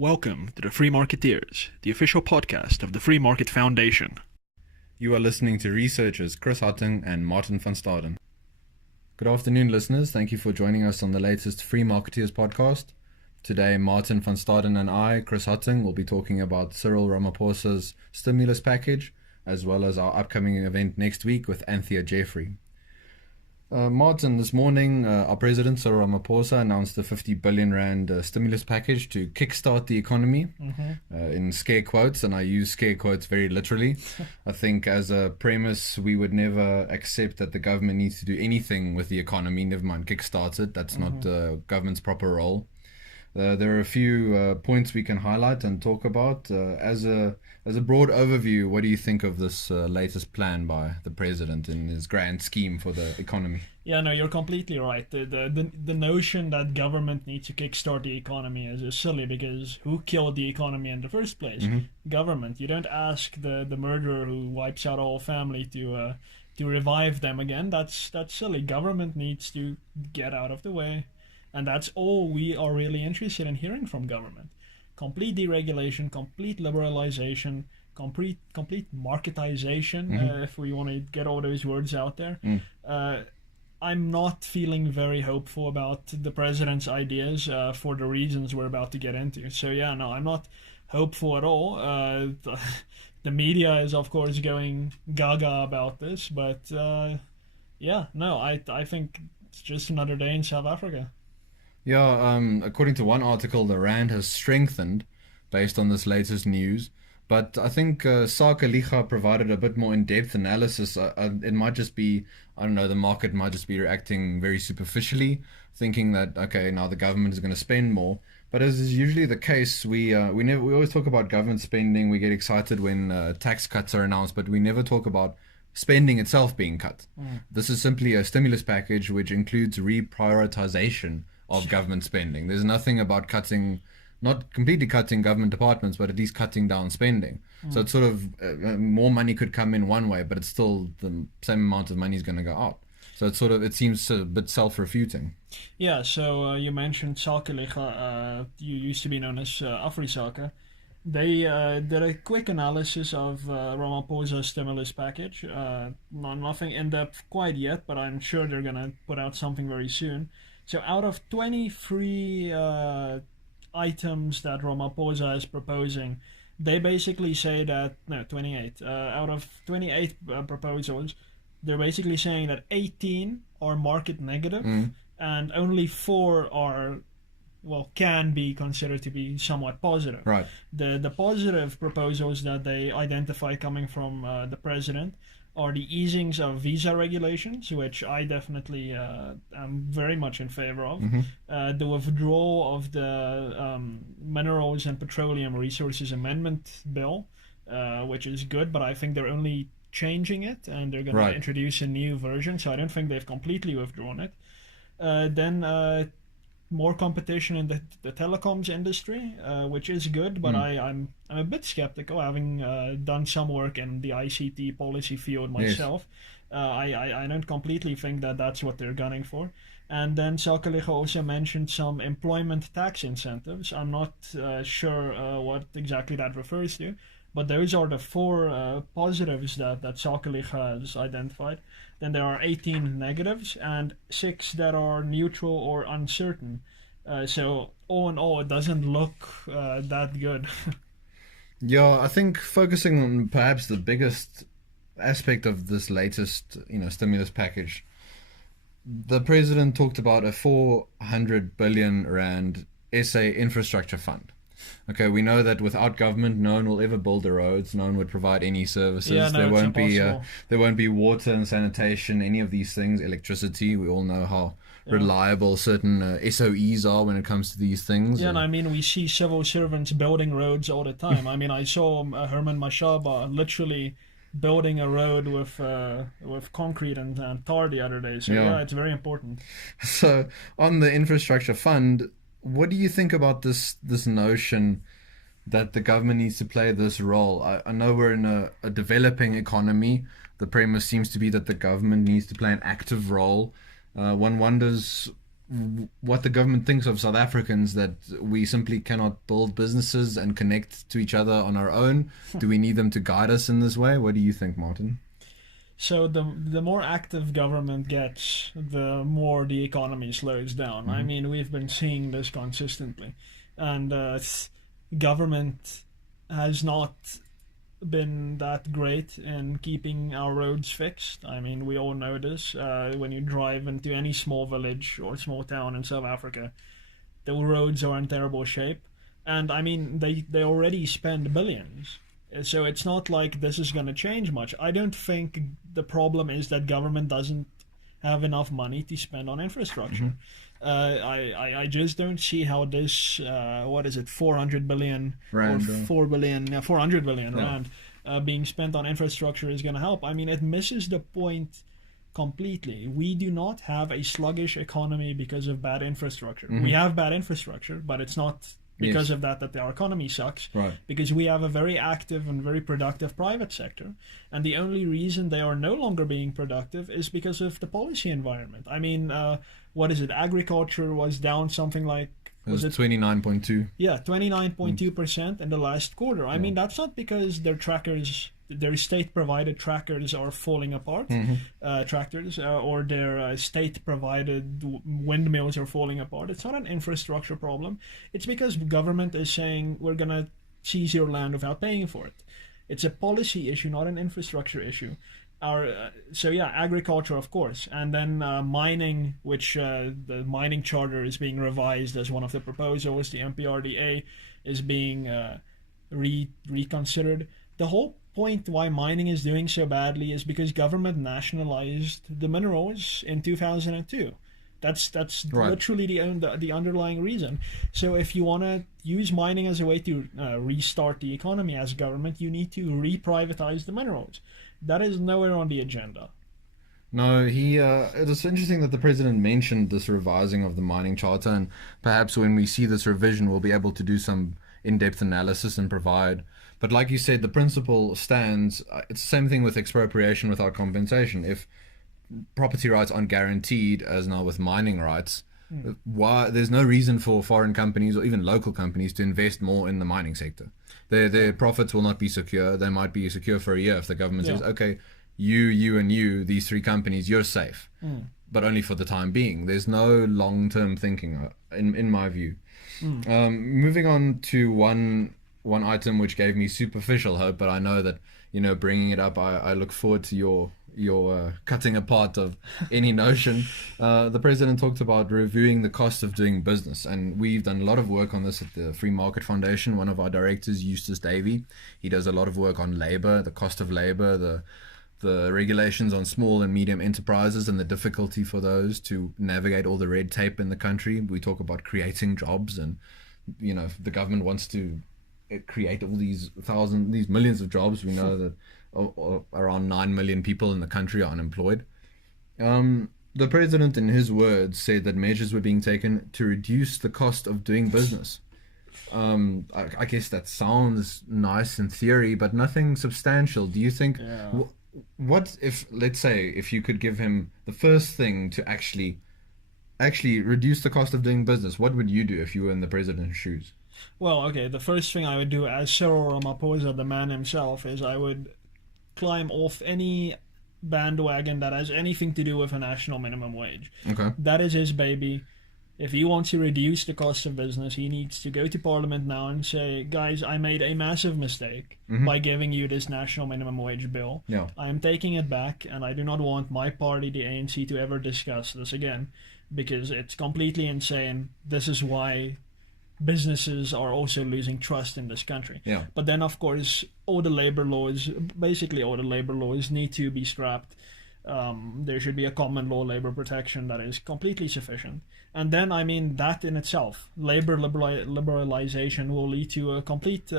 Welcome to the Free Marketeers, the official podcast of the Free Market Foundation. You are listening to researchers Chris Hattingh and Martin van Staden. Good afternoon, listeners. Thank you for joining us on the latest Free Marketeers podcast. Today, Martin van Staden and I, Chris Hattingh, will be talking about Cyril Ramaphosa's stimulus package, as well as our upcoming event next week with Anthea Jeffrey. Martin, this morning, our president, Cyril Ramaphosa, announced a 50 billion rand stimulus package to kickstart the economy, in scare quotes, and I use scare quotes very literally. I think as a premise, we would never accept that the government needs to do anything with the economy, never mind kickstart it. That's not the government's proper role. There are a few points we can highlight and talk about. As a broad overview, what do you think of this latest plan by the president in his grand scheme for the economy? Yeah, no, you're completely right. The notion that government needs to kickstart the economy is silly, because who killed the economy in the first place? Government. You don't ask the murderer who wipes out a whole family to revive them again. That's silly. Government needs to get out of the way. And that's all we are really interested in hearing from government. Complete deregulation, complete liberalization, complete marketization, if we want to get all those words out there. I'm not feeling very hopeful about the president's ideas for the reasons we're about to get into. So yeah, no, I'm not hopeful at all. The media is, of course, going gaga about this. But yeah, no, I think it's just another day in South Africa. Yeah, according to one article, the rand has strengthened based on this latest news. But I think Saka Liga provided a bit more in-depth analysis. It might just be, I don't know, the market might just be reacting very superficially, thinking that, okay, now the government is going to spend more. But as is usually the case, we always talk about government spending. We get excited when tax cuts are announced, but we never talk about spending itself being cut. This is simply a stimulus package which includes reprioritization of government spending. There's nothing about cutting, not completely cutting government departments, but at least cutting down spending. So it's sort of more money could come in one way, but it's still the same amount of money is going to go out. So it's sort of, it seems a bit self-refuting. Yeah, so you mentioned Sake Liga, you used to be known as AfriSake. They did a quick analysis of Ramaphosa's stimulus package. Nothing in depth quite yet, but I'm sure they're going to put out something very soon. So out of 23 items that Ramaphosa is proposing, they basically say that, no, 28. Out of 28 proposals, they're basically saying that 18 are market negative, and only 4 are, well, can be considered to be somewhat positive. Right. The positive proposals that they identify coming from the president are the easings of visa regulations, which I definitely am very much in favor of. The withdrawal of the Minerals and Petroleum Resources Amendment Bill, which is good, but I think they're only changing it, and they're going to introduce a new version, so I don't think they've completely withdrawn it. Then more competition in the telecoms industry, which is good, but I'm a bit skeptical, having done some work in the ICT policy field myself. I don't completely think that that's what they're gunning for. And then Sake Liga also mentioned some employment tax incentives. I'm not sure what exactly that refers to, but those are the 4 positives that Sake Liga has identified. Then there are 18 negatives and 6 that are neutral or uncertain. So all in all, it doesn't look that good. Yeah, I think focusing on perhaps the biggest aspect of this latest, stimulus package, the president talked about a 400 billion rand SA infrastructure fund. Okay, we know that without government, no one will ever build the roads. No one would provide any services. Yeah, no, there won't be water and sanitation, any of these things. Electricity. We all know how reliable certain SOEs are when it comes to these things. Yeah, and I mean, we see civil servants building roads all the time. I mean, I saw Herman Mashaba literally building a road with concrete and tar the other day. So yeah, it's very important. So on the infrastructure fund, what do you think about this notion that the government needs to play this role? I know we're in a developing economy. The premise seems to be that the government needs to play an active role. One wonders what the government thinks of South Africans, that we simply cannot build businesses and connect to each other on our own? Do we need them to guide us in this way? What do you think, Martin? So the more active government gets, the more the economy slows down. I mean, we've been seeing this consistently, and government has not been that great in keeping our roads fixed. I mean, we all know this. When you drive into any small village or small town in South Africa, the roads are in terrible shape, and I mean, they already spend billions. So it's not like this is going to change much. I don't think the problem is that government doesn't have enough money to spend on infrastructure. I just don't see how this, 400 billion Rand, or 4 billion, 400 billion Rand being spent on infrastructure is going to help. I mean, it misses the point completely. We do not have a sluggish economy because of bad infrastructure. We have bad infrastructure, but it's not because of that our economy sucks. Right. Because we have a very active and very productive private sector, and the only reason they are no longer being productive is because of the policy environment. I mean, agriculture was down something like, was it 29.2? Yeah, 29.2% in the last quarter. I mean, that's not because their state-provided trackers are falling apart, tractors, or their state-provided windmills are falling apart. It's not an infrastructure problem. It's because government is saying, we're going to seize your land without paying for it. It's a policy issue, not an infrastructure issue. Agriculture, of course, and then mining, which the mining charter is being revised as one of the proposals. The MPRDA is being reconsidered. The whole point why mining is doing so badly is because government nationalized the minerals in 2002. That's literally the underlying reason. So if you want to use mining as a way to restart the economy as government, you need to re-privatize the minerals. That is nowhere on the agenda. No, it is interesting that the president mentioned this revising of the mining charter, and perhaps when we see this revision, we'll be able to do some in-depth analysis and provide. But like you said, the principle stands. It's the same thing with expropriation without compensation. If property rights aren't guaranteed, as now with mining rights, why there's no reason for foreign companies or even local companies to invest more in the mining sector. Their profits will not be secure. They might be secure for a year if the government says, okay, you and you, these three companies, you're safe, but only for the time being. There's no long-term thinking, in my view. Moving on to one item which gave me superficial hope, but I know that, bringing it up, I look forward to your cutting apart of any notion. The president talked about reviewing the cost of doing business, and we've done a lot of work on this at the Free Market Foundation. One of our directors, Eustace Davey, he does a lot of work on labor, the cost of labor, the regulations on small and medium enterprises and the difficulty for those to navigate all the red tape in the country. We talk about creating jobs, and the government wants to create all these millions of jobs. We know that around 9 million people in the country are unemployed. The president, in his words, said that measures were being taken to reduce the cost of doing business. I guess that sounds nice in theory, but nothing substantial. Do you think... What if, let's say, if you could give him the first thing to actually reduce the cost of doing business, what would you do if you were in the president's shoes? Well, okay, the first thing I would do as Cyril Ramaphosa, the man himself, is I would climb off any bandwagon that has anything to do with a national minimum wage. Okay. That is his baby. If he wants to reduce the cost of business, he needs to go to Parliament now and say, guys, I made a massive mistake by giving you this national minimum wage bill. Yeah. I am taking it back, and I do not want my party, the ANC, to ever discuss this again, because it's completely insane. This is why businesses are also losing trust in this country. Yeah. But then, of course, basically all the labor laws need to be scrapped. There should be a common law labor protection that is completely sufficient. And then, I mean, that in itself, labor liberalization will lead to a complete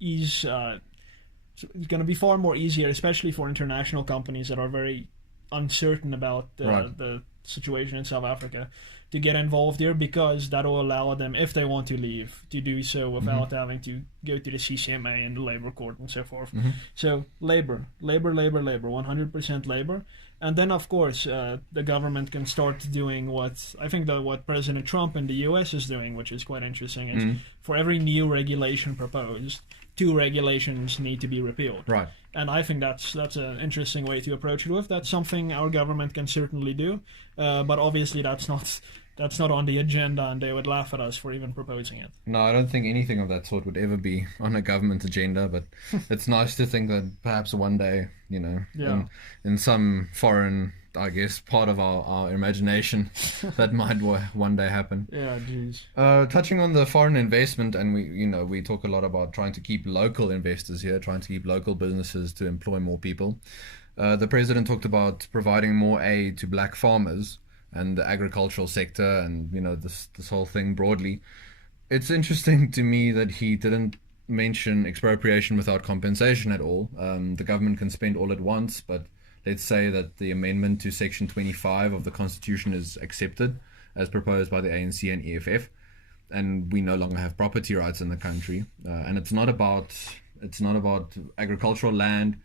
ease. It's going to be far more easier, especially for international companies that are very uncertain about the situation in South Africa, to get involved here, because that will allow them, if they want to leave, to do so without having to go to the CCMA and the labor court and so forth. So labor, 100% labor. And then, of course, the government can start doing what I think what President Trump in the U.S. is doing, which is quite interesting. Is for every new regulation proposed, 2 regulations need to be repealed. Right. And I think that's an interesting way to approach it with. That's something our government can certainly do, but obviously that's not on the agenda, and they would laugh at us for even proposing it. No, I don't think anything of that sort would ever be on a government agenda, but it's nice to think that perhaps one day, in some foreign, I guess, part of our imagination, that might one day happen. Yeah, geez. Touching on the foreign investment, and we talk a lot about trying to keep local investors here, trying to keep local businesses to employ more people. The president talked about providing more aid to black farmers and the agricultural sector, and this whole thing broadly. It's interesting to me that he didn't mention expropriation without compensation at all. The government can spend all at once, but let's say that the amendment to Section 25 of the Constitution is accepted as proposed by the ANC and EFF, and we no longer have property rights in the country. And it's not about agricultural land.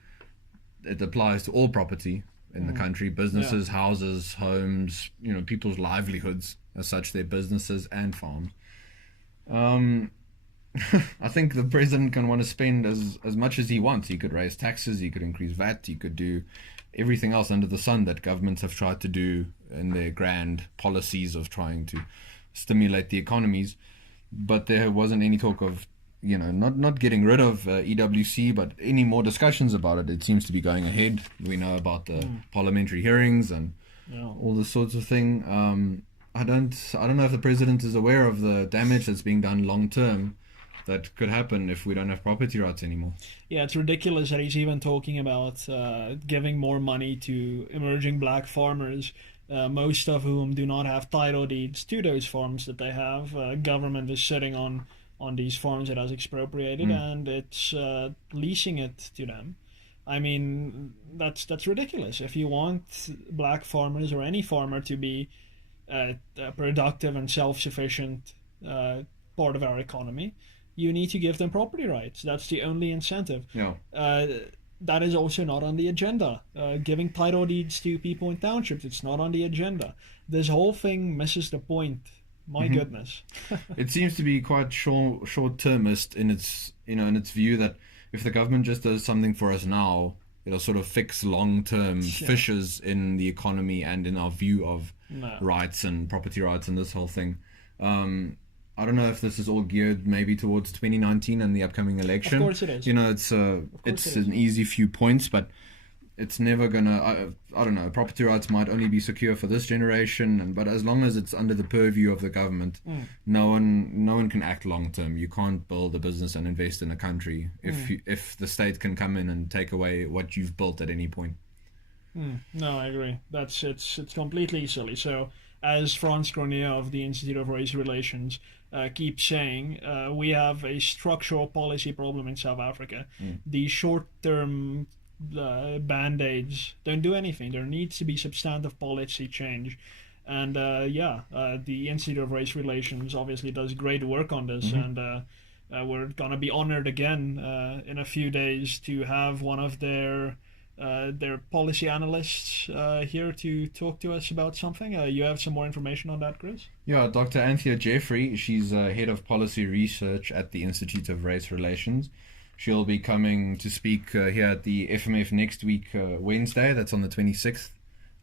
It applies to all property in the country, businesses, houses, homes, people's livelihoods as such, their businesses and farms. I think the president can want to spend as much as he wants. He could raise taxes, he could increase VAT, he could do everything else under the sun that governments have tried to do in their grand policies of trying to stimulate the economies. But there wasn't any talk of not getting rid of EWC, but any more discussions about it. It seems to be going ahead. We know about the parliamentary hearings and all this sorts of thing. I don't know if the president is aware of the damage that's being done long term that could happen if we don't have property rights anymore. Yeah, it's ridiculous that he's even talking about giving more money to emerging black farmers, most of whom do not have title deeds to those farms that they have. Government is sitting on these farms it has expropriated, and it's leasing it to them. I mean, that's ridiculous. If you want black farmers or any farmer to be a productive and self-sufficient part of our economy, you need to give them property rights. That's the only incentive. Yeah. That is also not on the agenda. Giving title deeds to people in townships, it's not on the agenda. This whole thing misses the point. My goodness. It seems to be quite short-termist in its view that if the government just does something for us now, it'll sort of fix long-term fissures in the economy and in our view of rights and property rights and this whole thing. I don't know if this is all geared maybe towards 2019 and the upcoming election. Of course it is. It's an easy few points, but it's never gonna. I don't know. Property rights might only be secure for this generation, but as long as it's under the purview of the government, no one can act long term. You can't build a business and invest in a country if the state can come in and take away what you've built at any point. No, I agree. It's completely silly. So, as Franz Cornea of the Institute of Race Relations keeps saying, we have a structural policy problem in South Africa. The short-term band-aids don't do anything. There needs to be substantive policy change. And the Institute of Race Relations obviously does great work on this, and we're gonna be honored again in a few days to have one of their policy analysts here to talk to us about something. You have some more information on that, Chris? Yeah, Dr. Anthea Jeffrey, she's head of policy research at the Institute of Race Relations. She'll be coming to speak here at the FMF next week, Wednesday. That's on the 26th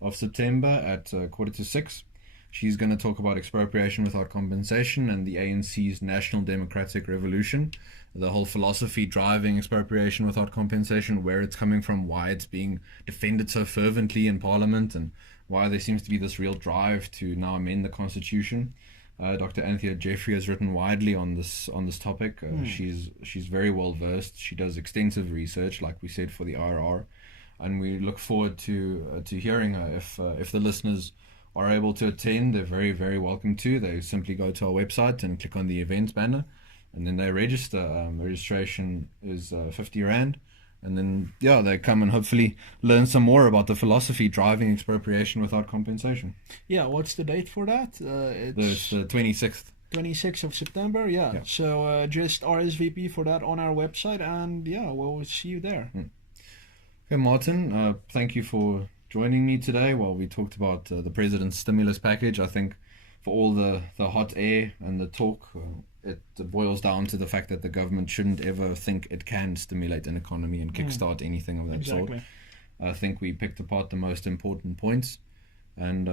of September at 5:45. She's going to talk about expropriation without compensation and the ANC's National Democratic Revolution, the whole philosophy driving expropriation without compensation, where it's coming from, why it's being defended so fervently in Parliament, and why there seems to be this real drive to now amend the Constitution. Dr. Anthea Jeffrey has written widely on this topic. She's very well versed. She does extensive research, like we said, for the IRR, and we look forward to hearing her. If the listeners are able to attend, they're very, very welcome to. They simply go to our website and click on the events banner, and then they register. Registration is 50 Rand. And then, they come and hopefully learn some more about the philosophy driving expropriation without compensation. Yeah, what's the date for that? It's the 26th. 26th of September, yeah. So just RSVP for that on our website, and we'll see you there. Okay, Martin, thank you for joining me today while we talked about the president's stimulus package. I think for all the hot air and the talk, it boils down to the fact that the government shouldn't ever think it can stimulate an economy and kickstart anything of that sort. I think we picked apart the most important points. And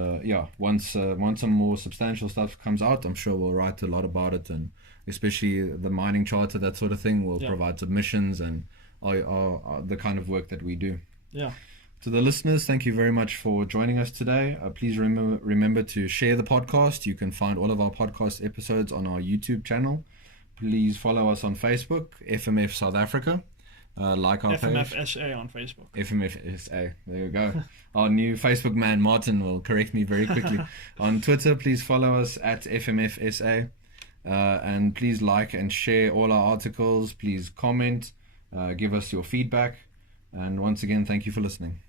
once some more substantial stuff comes out, I'm sure we'll write a lot about it, and especially the mining charter, that sort of thing. We'll provide submissions and the kind of work that we do. Yeah. To the listeners, thank you very much for joining us today. Please remember to share the podcast. You can find all of our podcast episodes on our YouTube channel. Please follow us on Facebook, FMF South Africa. Like our page. FMFSA on Facebook. FMFSA. There you go. Our new Facebook man, Martin, will correct me very quickly. On Twitter, please follow us at FMFSA. And please like and share all our articles. Please comment. Give us your feedback. And once again, thank you for listening.